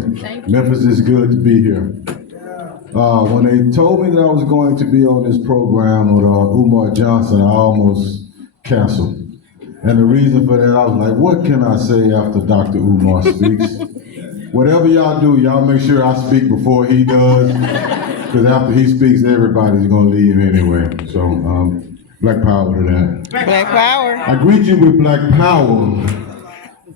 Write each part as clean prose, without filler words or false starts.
morning. Memphis, is good to be here. When they told me that I was going to be on this program with Umar Johnson, I almost canceled. And the reason for that, I was like, what can I say after Dr. Umar speaks? Whatever y'all do, y'all make sure I speak before he does, because after he speaks, everybody's going to leave anyway. So, Black Power to that. Black Power. I greet you with Black Power,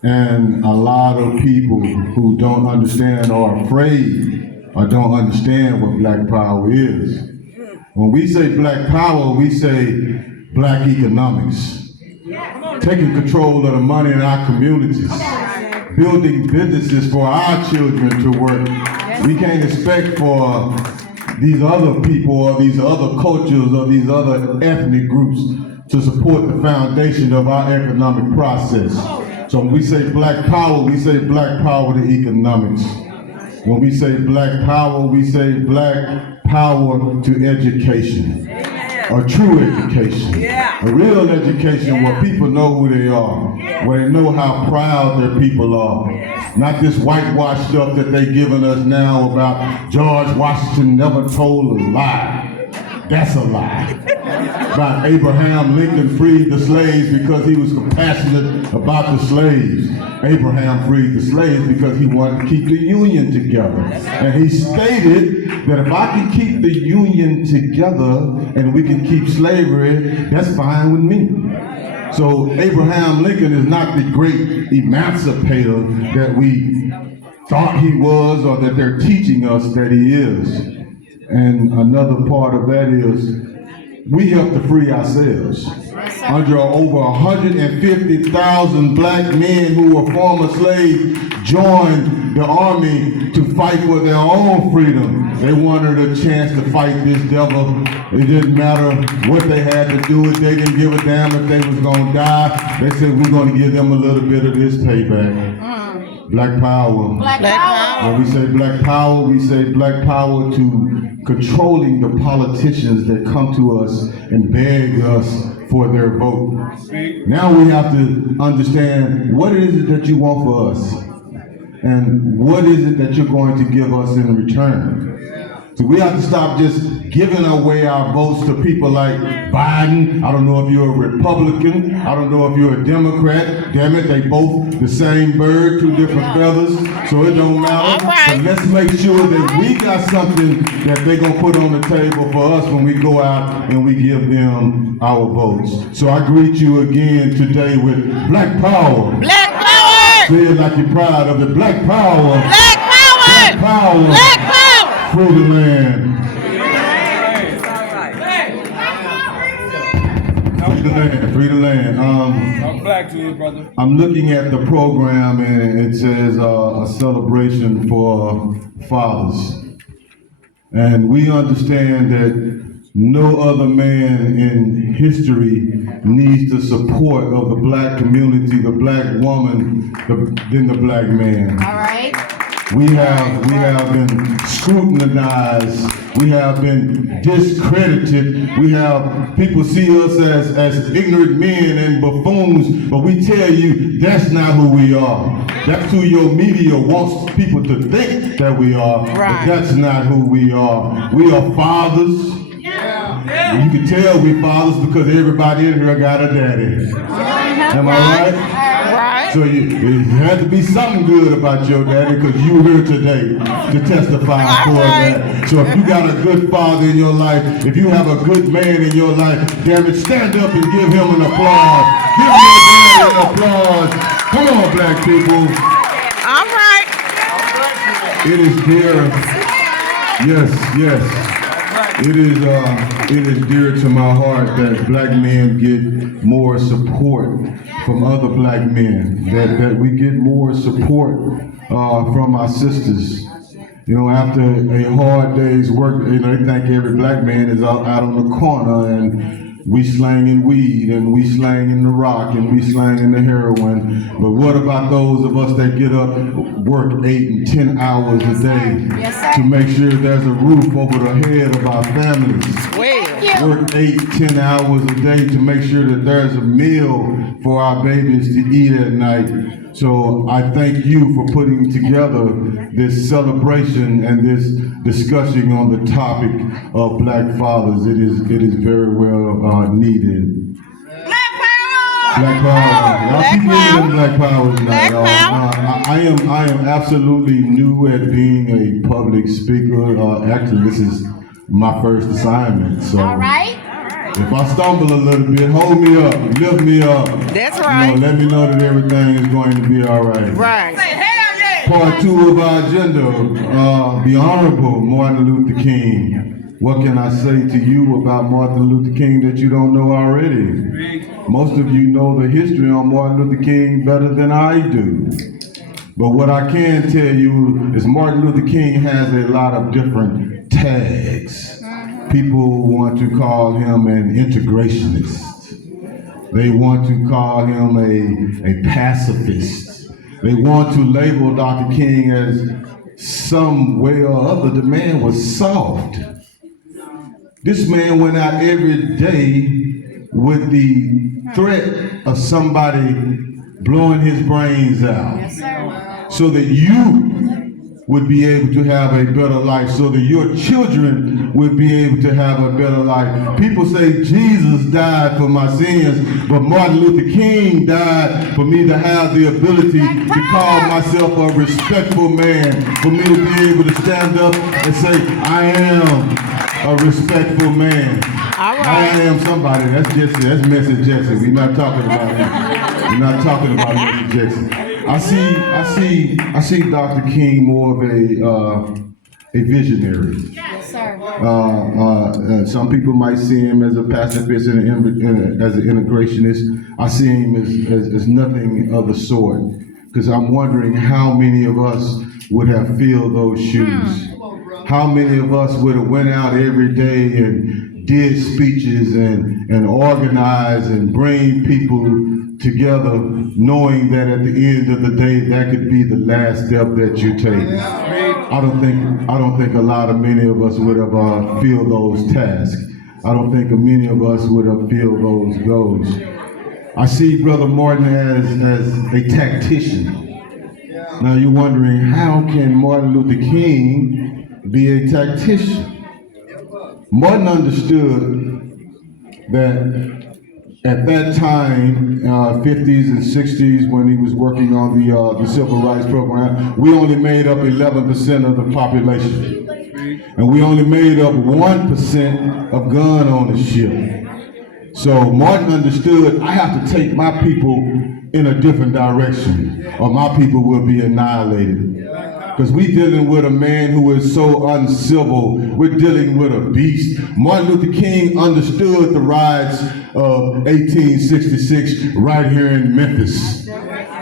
and a lot of people who don't understand or are afraid or don't understand what Black Power is. When we say Black Power, we say Black economics. Taking control of the money in our communities. Building businesses for our children to work. We can't expect for these other people or these other cultures or these other ethnic groups to support the foundation of our economic process. So when we say Black Power, we say Black Power to economics. When we say Black Power, we say Black Power to education. A true education, a real education where people know who they are, where they know how proud their people are. Not this whitewashed stuff that they're giving us now about George Washington never told a lie. That's a lie. About Abraham Lincoln freed the slaves because he was compassionate about the slaves. Abraham freed the slaves because he wanted to keep the Union together. And he stated that if I can keep the Union together and we can keep slavery, that's fine with me. So Abraham Lincoln is not the great emancipator that we thought he was or that they're teaching us that he is. And another part of that is we have to free ourselves. Under over 150,000 black men who were former slaves joined the army to fight for their own freedom. They wanted a chance to fight this devil. It didn't matter what they had to do. They didn't give a damn if they was going to die. They said, we're going to give them a little bit of this payback. Black Power. Black Power. When we say Black Power, we say Black Power to controlling the politicians that come to us and beg us for their vote. Now we have to understand what is it that you want for us and what is it that you're going to give us in return. So we have to stop just giving away our votes to people like Biden. I don't know if you're a Republican. I don't know if you're a Democrat. Damn it, they both the same bird, two different feathers, so it don't matter. But let's make sure that we got something that they're going to put on the table for us when we go out and we give them our votes. So I greet you again today with Black Power. Black Power. Say it like you're proud of it. Black Power. Black Power. Black Power. Black Power. Free the land. Free the land. I'm black to you, brother. I'm looking at the program and it says a celebration for fathers. And we understand that no other man in history needs the support of the black community, the black woman, than the black man. All right. We have been scrutinized. We have been discredited. We have people see us as ignorant men and buffoons, but we tell you that's not who we are. That's who your media wants people to think that we are, but that's not who we are. We are fathers. Yeah. You can tell we fathers because everybody in here got a daddy. Am I right? So it had to be something good about your daddy because you're here today to testify for that. So if you got a good father in your life, if you have a good man in your life, damn it, stand up and give him an applause. Give him an applause. Come on, black people. All right. It is dear. Yes. It is dear to my heart that black men get more support from other black men, that we get more support from our sisters. You know, after a hard day's work, you know, they think every black man is out on the corner and we slanging weed and we slanging the rock and we slanging the heroin. But what about those of us that get up, work 8 and 10 hours a day to make sure there's a roof over the head of our families? Work 8, 10 hours a day to make sure that there's a meal for our babies to eat at night. So I thank you for putting together this celebration and this discussion on the topic of Black fathers. It is very well needed. Black power. Y'all Black keep giving power. them black power tonight, Black y'all. power. I am absolutely new at being a public speaker. Actually, this is my first assignment. So All right. if I stumble a little bit, hold me up, lift me up. That's right. Let me know that everything is going to be all right. Right. Part 2 of our agenda, the Honorable Martin Luther King. What can I say to you about Martin Luther King that you don't know already? Most of you know the history on Martin Luther King better than I do. But what I can tell you is Martin Luther King has a lot of different tags. People want to call him an integrationist. They want to call him a pacifist. They want to label Dr. King as some way or other. The man was soft. This man went out every day with the threat of somebody blowing his brains out, so that you would be able to have a better life, so that your children would be able to have a better life. People say Jesus died for my sins, but Martin Luther King died for me to have the ability to call myself a respectful man, for me to be able to stand up and say, I am a respectful man. All right. I am somebody. That's Jesse. That's Message Jesse. We're not talking about him. We're not talking about Message Jesse. I see Dr. King more of a visionary. Yes, sir. Some people might see him as a pacifist and as an integrationist. I see him as nothing of the sort, because I'm wondering how many of us would have filled those shoes. How many of us would have went out every day and did speeches and organized and bring people together, knowing that at the end of the day that could be the last step that you take. I don't think a lot of many of us would have filled those tasks. I don't think many of us would have filled those goals. I see Brother Martin as a tactician. Now you're wondering, how can Martin Luther King be a tactician? Martin understood that at that time, 50s and 60s, when he was working on the Civil Rights Program, we only made up 11% of the population. And we only made up 1% of gun ownership. So Martin understood, I have to take my people in a different direction, or my people will be annihilated. Because we're dealing with a man who is so uncivil. We're dealing with a beast. Martin Luther King understood the riots of 1866 right here in Memphis.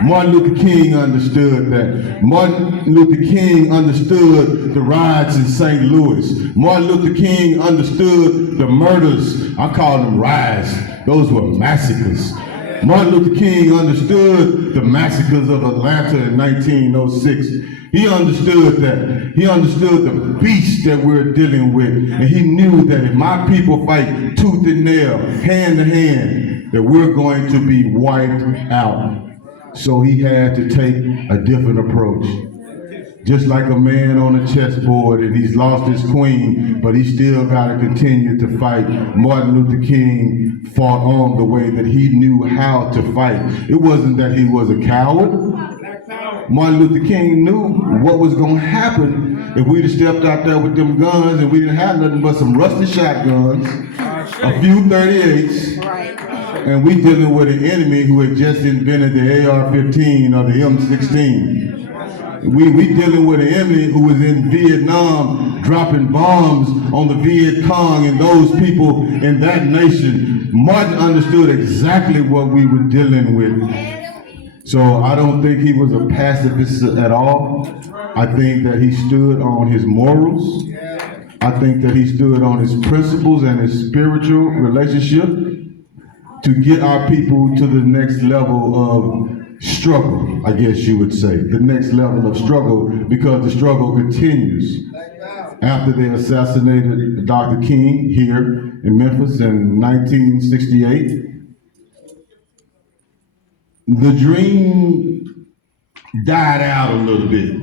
Martin Luther King understood that. Martin Luther King understood the riots in St. Louis. Martin Luther King understood the murders. I call them riots. Those were massacres. Martin Luther King understood the massacres of Atlanta in 1906. He understood that. He understood the beast that we're dealing with. And he knew that if my people fight tooth and nail, hand to hand, that we're going to be wiped out. So he had to take a different approach. Just like a man on a chessboard and he's lost his queen, but he still got to continue to fight. Martin Luther King fought on the way that he knew how to fight. It wasn't that he was a coward. Martin Luther King knew what was going to happen if we'd have stepped out there with them guns and we didn't have nothing but some rusty shotguns, a few 38s, and we dealing with an enemy who had just invented the AR-15 or the M16. We dealing with an enemy who was in Vietnam dropping bombs on the Viet Cong and those people in that nation. Martin understood exactly what we were dealing with. So I don't think he was a pacifist at all. I think that he stood on his morals. I think that he stood on his principles and his spiritual relationship to get our people to the next level of struggle, I guess you would say. The next level of struggle, because the struggle continues. After they assassinated Dr. King here in Memphis in 1968, the dream died out a little bit.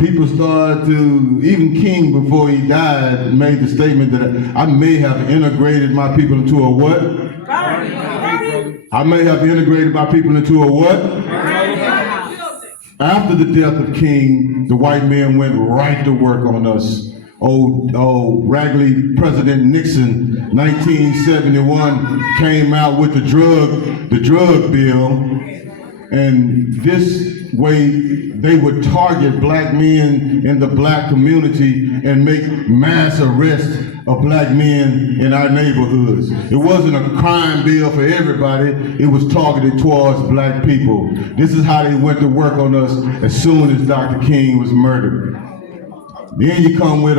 People started to, even King before he died made the statement that I may have integrated my people into a what? I may have integrated my people into a what? After the death of King, the white men went right to work on us. Old raggedy President Nixon, 1971, came out with the drug bill, and this way they would target black men in the black community and make mass arrests of black men in our neighborhoods. It wasn't a crime bill for everybody, it was targeted towards black people. This is how they went to work on us as soon as Dr. King was murdered. Then you come with,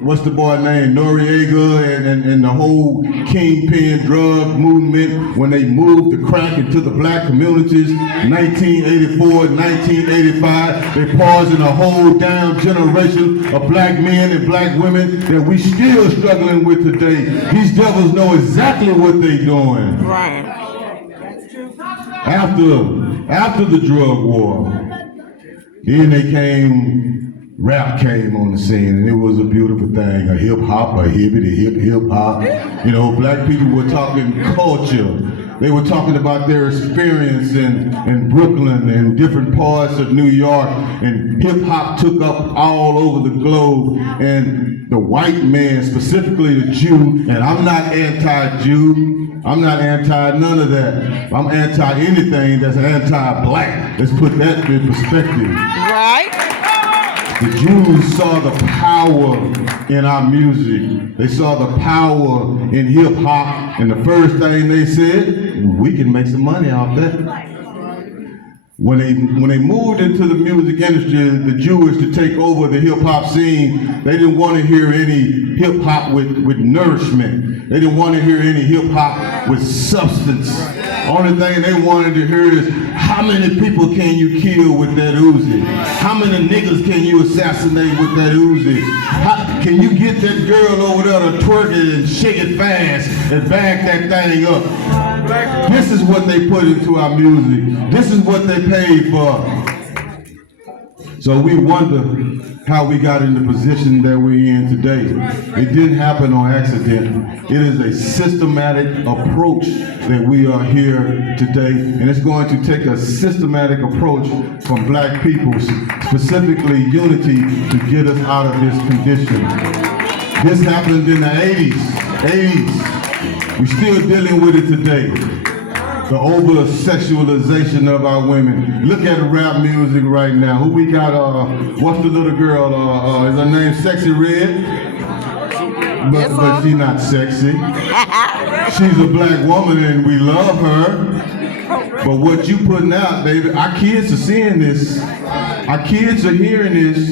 what's the boy name, Noriega and the whole Kingpin drug movement when they moved the crack into the black communities, 1984, 1985, they poisoned a whole down generation of black men and black women that we still struggling with today. These devils know exactly what they're doing. Right. After the drug war, then rap came on the scene, and it was a beautiful thing. A hip hop, a hippity hip hop. You know, black people were talking culture. They were talking about their experience in Brooklyn and different parts of New York, and hip hop took up all over the globe. And the white man, specifically the Jew, and I'm not anti-Jew, I'm not anti none of that. I'm anti anything that's anti-black. Let's put that in perspective. Right. The Jews saw the power in our music. They saw the power in hip hop, and the first thing they said, we can make some money off that. When they moved into the music industry, the Jewish to take over the hip hop scene, they didn't want to hear any hip hop with nourishment. They didn't want to hear any hip hop with substance. Only thing they wanted to hear is, how many people can you kill with that Uzi? How many niggas can you assassinate with that Uzi? Can you get that girl over there to twerk it and shake it fast and bag that thing up? This is what they put into our music. This is what they paid for. So we wonder how we got in the position that we're in today. It didn't happen on accident. It is a systematic approach that we are here today, and it's going to take a systematic approach from black people, specifically unity, to get us out of this condition. This happened in the 80s. We're still dealing with it today. The over-sexualization of our women. Look at rap music right now. Who we got, what's the little girl, is her name Sexy Red? But she's not sexy. She's a black woman and we love her. But what you putting out, baby, our kids are seeing this. Our kids are hearing this.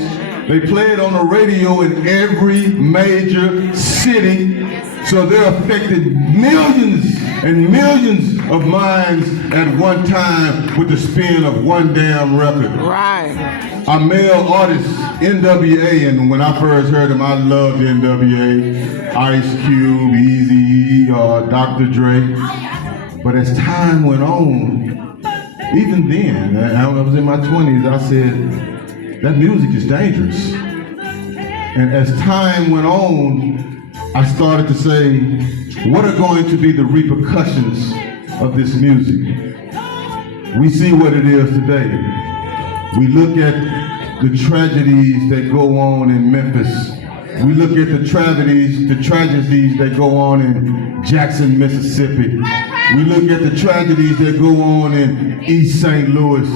They play it on the radio in every major city. So they're affected millions and millions of minds at one time with the spin of one damn record. Right. Our male artists, NWA, and when I first heard them, I loved NWA, Ice Cube, Eazy-E, Dr. Dre. But as time went on, even then, I was in my 20s, I said, that music is dangerous. And as time went on, I started to say, what are going to be the repercussions of this music? We see what it is today. We look at the tragedies that go on in Memphis. We look at the tragedies that go on in Jackson, Mississippi. We look at the tragedies that go on in East St. Louis.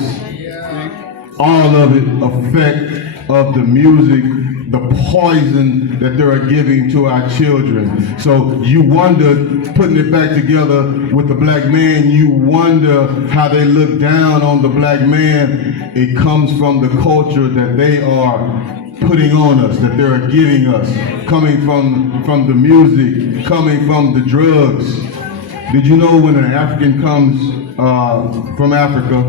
All of it effect of the music, the poison that they are giving to our children. So you wonder, putting it back together with the black man, you wonder how they look down on the black man. It comes from the culture that they are putting on us, that they are giving us, coming from the music, coming from the drugs. Did you know when an African comes from Africa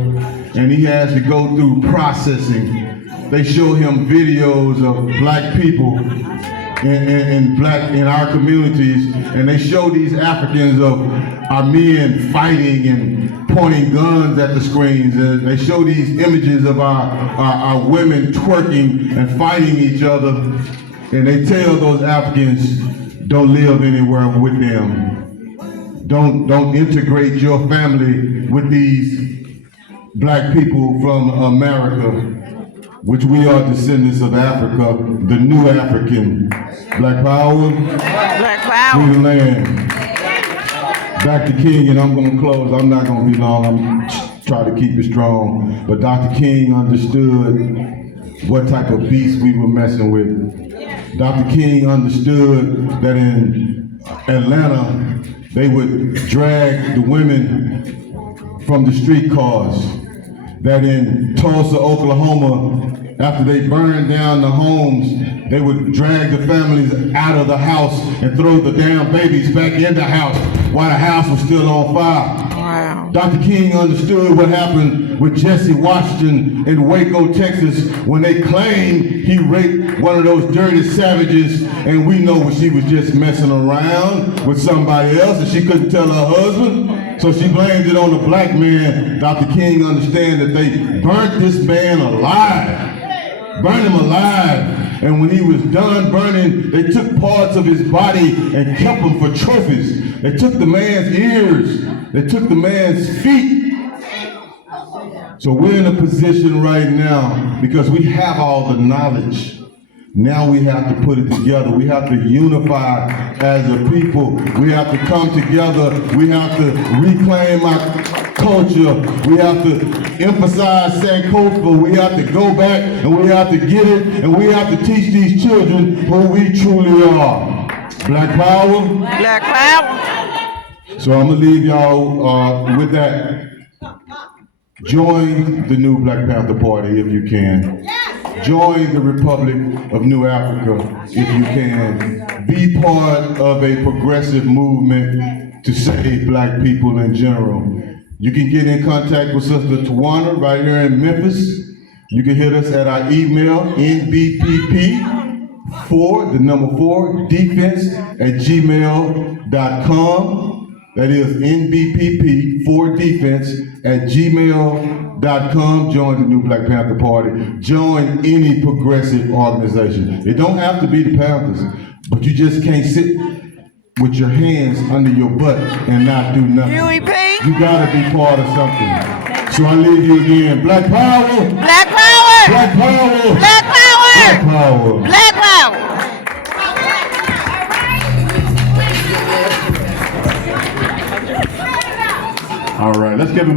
and he has to go through processing, they show him videos of black people in our communities, and they show these Africans of our men fighting and pointing guns at the screens, and they show these images of our women twerking and fighting each other, and they tell those Africans, don't live anywhere with them. Don't integrate your family with these black people from America, which we are descendants of Africa, the new African. Black power, Black power. free the land. Dr. King, and I'm going to close. I'm not going to be long. I'm trying to keep it strong. But Dr. King understood what type of beast we were messing with. Dr. King understood that in Atlanta, they would drag the women from the streetcars. That in Tulsa, Oklahoma, after they burned down the homes, they would drag the families out of the house and throw the damn babies back in the house while the house was still on fire. Wow. Dr. King understood what happened with Jesse Washington in Waco, Texas, when they claimed he raped one of those dirty savages, and we know she was just messing around with somebody else and she couldn't tell her husband, so she blamed it on the black man. Dr. King understands that they burnt this man alive, burned him alive. And when he was done burning, they took parts of his body and kept them for trophies. They took the man's ears. They took the man's feet. So we're in a position right now, because we have all the knowledge. Now we have to put it together. We have to unify as a people. We have to come together. We have to reclaim our culture. We have to emphasize Sankofa. We have to go back and we have to get it, and we have to teach these children who we truly are. Black power. Black power. So I'm gonna leave y'all with that. Join the new Black Panther Party if you can. Join the Republic of New Africa if you can. Be part of a progressive movement to save black people in general. You can get in contact with Sister Tawana right here in Memphis. You can hit us at our email, nbpp4defense@gmail.com. That is nbpp4defense@gmail.com. Join the new Black Panther Party. Join any progressive organization. It don't have to be the Panthers, but you just can't sit with your hands under your butt and not do nothing. UEP. You gotta be part of something. So I leave you again. Black power. Black power. Black power. Black power. Black power. Black power. All right, let's give him.